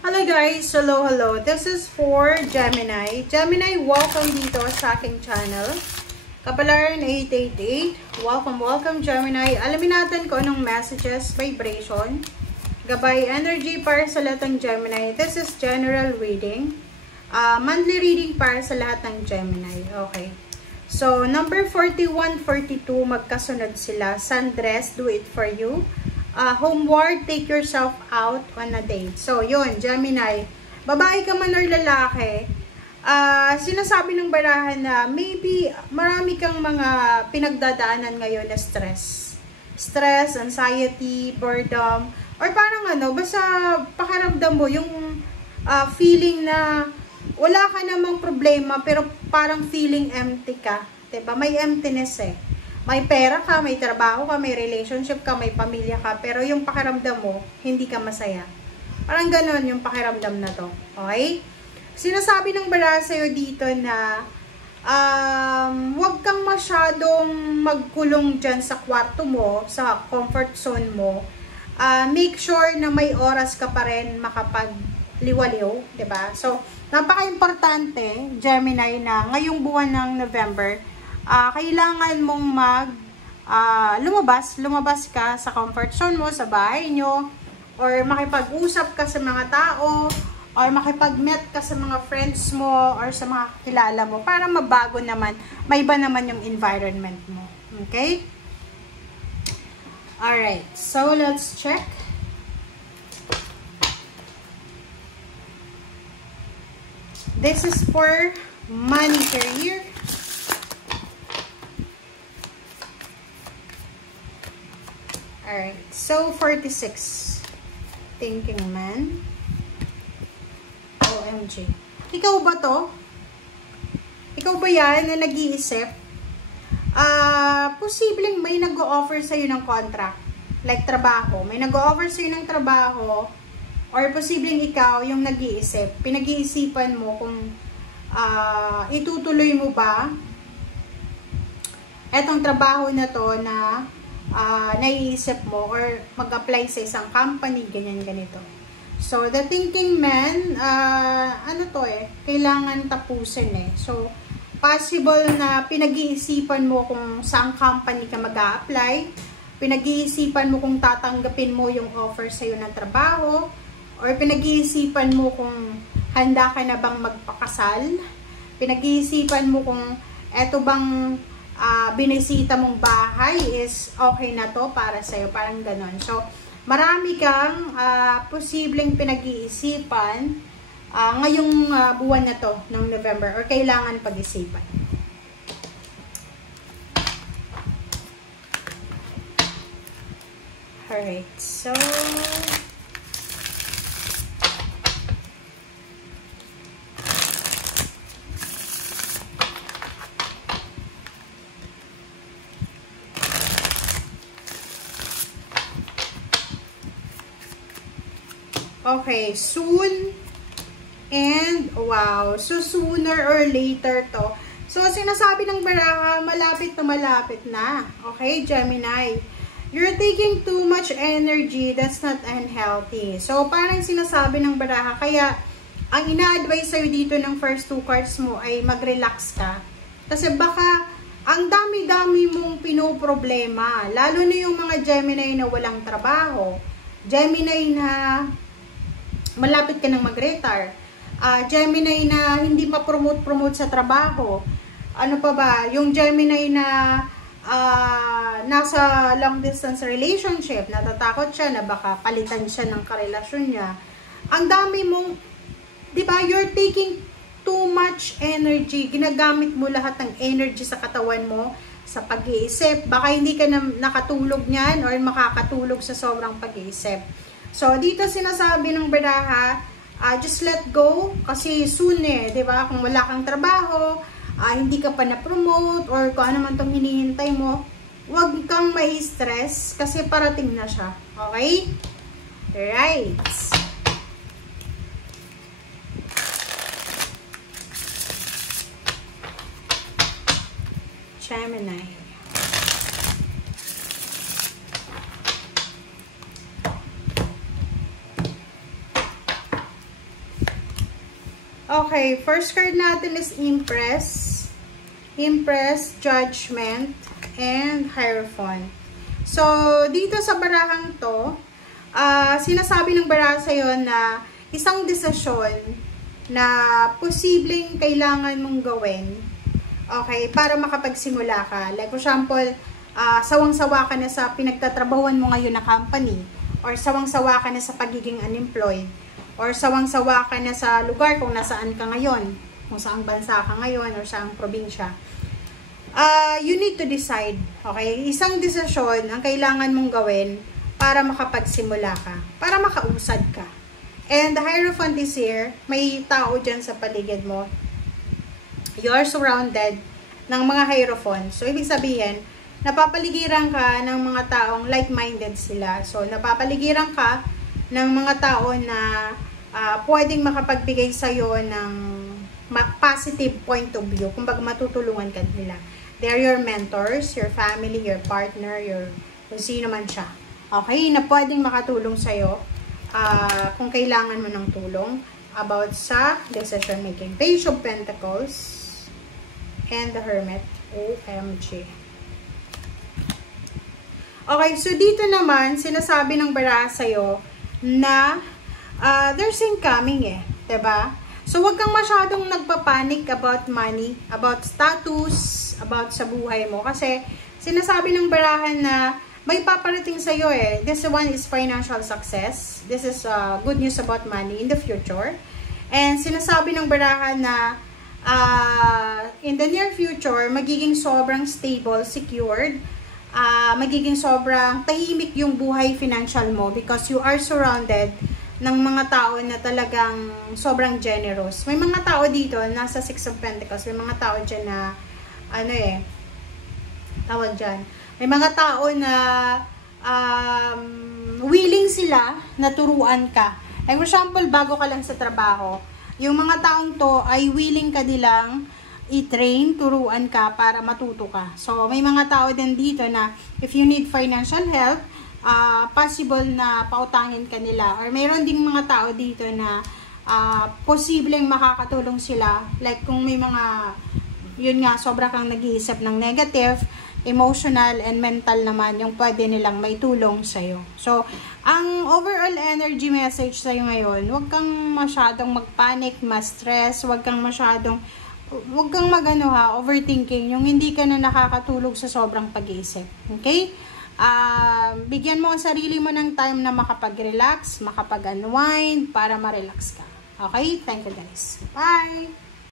Hello guys! Hello! This is for Gemini. Gemini, welcome dito sa aking channel. Kapalaran 888. Welcome Gemini. Alamin natin kung anong messages, vibration, gabay, energy para sa lahat ng Gemini. This is general reading. Monthly reading para sa lahat ng Gemini. Okay. So, number 41, 42, magkasunod sila. Sundress, do it for you. Homeward, take yourself out on a date. So, yun, Gemini. Babae ka man or lalaki, sinasabi ng barahan na maybe marami kang mga pinagdadaanan ngayon na stress. Stress, anxiety, boredom, or parang basta pakiramdam mo yung feeling na wala ka namang problema pero parang feeling empty ka. Diba? May emptiness eh. May pera ka, may trabaho ka, may relationship ka, may pamilya ka, pero yung pakiramdam mo, hindi ka masaya. Parang ganon yung pakiramdam na to. Okay? Sinasabi ng baraha sa'yo dito na huwag kang masyadong magkulong dyan sa kwarto mo, sa comfort zone mo. Make sure na may oras ka pa rin makapagliwaliw, diba? So, napaka-importante, Gemini, na ngayong buwan ng November, kailangan mong lumabas ka sa comfort zone mo, sa bahay nyo, or makipag-usap ka sa mga tao, or makipag-met ka sa mga friends mo, or sa mga kilala mo, para mabago naman, may iba naman yung environment mo. Okay? Alright, so let's check. This is for money career. Alright, so 46. Thinking man. OMG. Ikaw ba to? Ikaw ba yan na nag-iisip? Posibleng may nag-o-offer sa'yo ng contract. Like trabaho. May nag-o-offer sa'yo ng trabaho. Or posibleng ikaw yung nag-iisip. Pinag-iisipan mo kung itutuloy mo ba etong trabaho na to na naiisip mo or mag-apply sa isang company, ganyan-ganito. So, the thinking man, kailangan tapusin eh. So, possible na pinag-iisipan mo kung saan company ka mag-a-apply, pinag-iisipan mo kung tatanggapin mo yung offer sa'yo ng trabaho, or pinag-iisipan mo kung handa ka na bang magpakasal, pinag-iisipan mo kung eto bang binisita mong bahay is okay na to para sa'yo, parang ganon. So, marami kang posibleng pinag-iisipan ngayong buwan na to ng November, or kailangan pag-isipan. Alright, so okay, soon and wow. So, sooner or later to. So, sinasabi ng baraha, malapit na. Okay, Gemini. You're taking too much energy. That's not unhealthy. So, parang sinasabi ng baraha, kaya ang ina-advise sa'yo dito ng first two cards mo ay mag-relax ka. Kasi baka ang dami-dami mong pinoproblema. Lalo na yung mga Gemini na walang trabaho. Gemini na malapit ka nang mag-retire. Gemini na hindi ma-promote sa trabaho. Ano pa ba? Yung Gemini na nasa long distance relationship, natatakot siya na baka palitan siya ng karelasyon niya. Ang dami mong, di ba, you're taking too much energy. Ginagamit mo lahat ng energy sa katawan mo sa pag-iisip. Baka hindi ka na nakatulog niyan or makakatulog sa sobrang pag-iisip. So, dito sinasabi ng baraha, just let go kasi soon di ba? Kung wala kang trabaho, hindi ka pa na-promote or kung ano man itong hinihintay mo, huwag kang mai-stress kasi parating na siya. Okay? Right. Gemini. Okay, first card natin is Empress. Empress, Judgment, and Hierophant. So, dito sa barahang to, sinasabi ng baraha sa'yo na isang desisyon na posibleng kailangan mong gawin, okay, para makapagsimula ka. Like, for example, sawang-sawa ka na sa pinagtatrabahuan mo ngayon na company, or sawang-sawa ka na sa pagiging unemployed, or sawang-sawa ka na sa lugar kung nasaan ka ngayon, kung saang bansa ka ngayon, or saang probinsya. You need to decide, okay? Isang desisyon ang kailangan mong gawin para makapagsimula ka, para makausad ka. And the Hierophant is here, may tao dyan sa paligid mo. You are surrounded ng mga Hierophant. So, ibig sabihin, napapaligiran ka ng mga taong like-minded sila. So, napapaligiran ka ng mga tao na pwedeng makapagbigay sa'yo ng positive point of view, kumbaga matutulungan ka nila. They're your mentors, your family, your partner, kung sino man siya. Okay, na pwedeng makatulong sa'yo kung kailangan mo ng tulong about sa decision making. Page of Pentacles and the Hermit. OMG. Okay, so dito naman, sinasabi ng baraha sa'yo na there's incoming diba? So, wag kang masyadong nagpapanik about money, about status, about sa buhay mo. Kasi, sinasabi ng barahan na may paparating sa'yo This one is financial success. This is good news about money in the future. And sinasabi ng barahan na in the near future, magiging sobrang stable, secured. Magiging sobrang tahimik yung buhay financial mo because you are surrounded ng mga tao na talagang sobrang generous. May mga tao dito, nasa 6 of Pentacles, may mga tao dyan na, tawag dyan, may mga tao na willing sila na turuan ka. Like for example, bago ka lang sa trabaho, yung mga taong to ay willing ka nilang i-train, turuan ka para matuto ka. So, may mga tao din dito na if you need financial help, possible na pautangin ka nila. Or mayroon ding mga tao dito na posibleng makakatulong sila. Like kung may mga, yun nga, sobra kang nag-iisip ng negative, emotional and mental naman yung pwede nilang may tulong sa'yo. So, ang overall energy message sa'yo ngayon, huwag kang masyadong magpanic, ma-stress, huwag kang overthinking, yung hindi ka na nakakatulog sa sobrang pag-iisip. Okay? Bigyan mo ang sarili mo ng time na makapag-relax, makapag-unwind, para ma-relax ka. Okay? Thank you guys. Bye!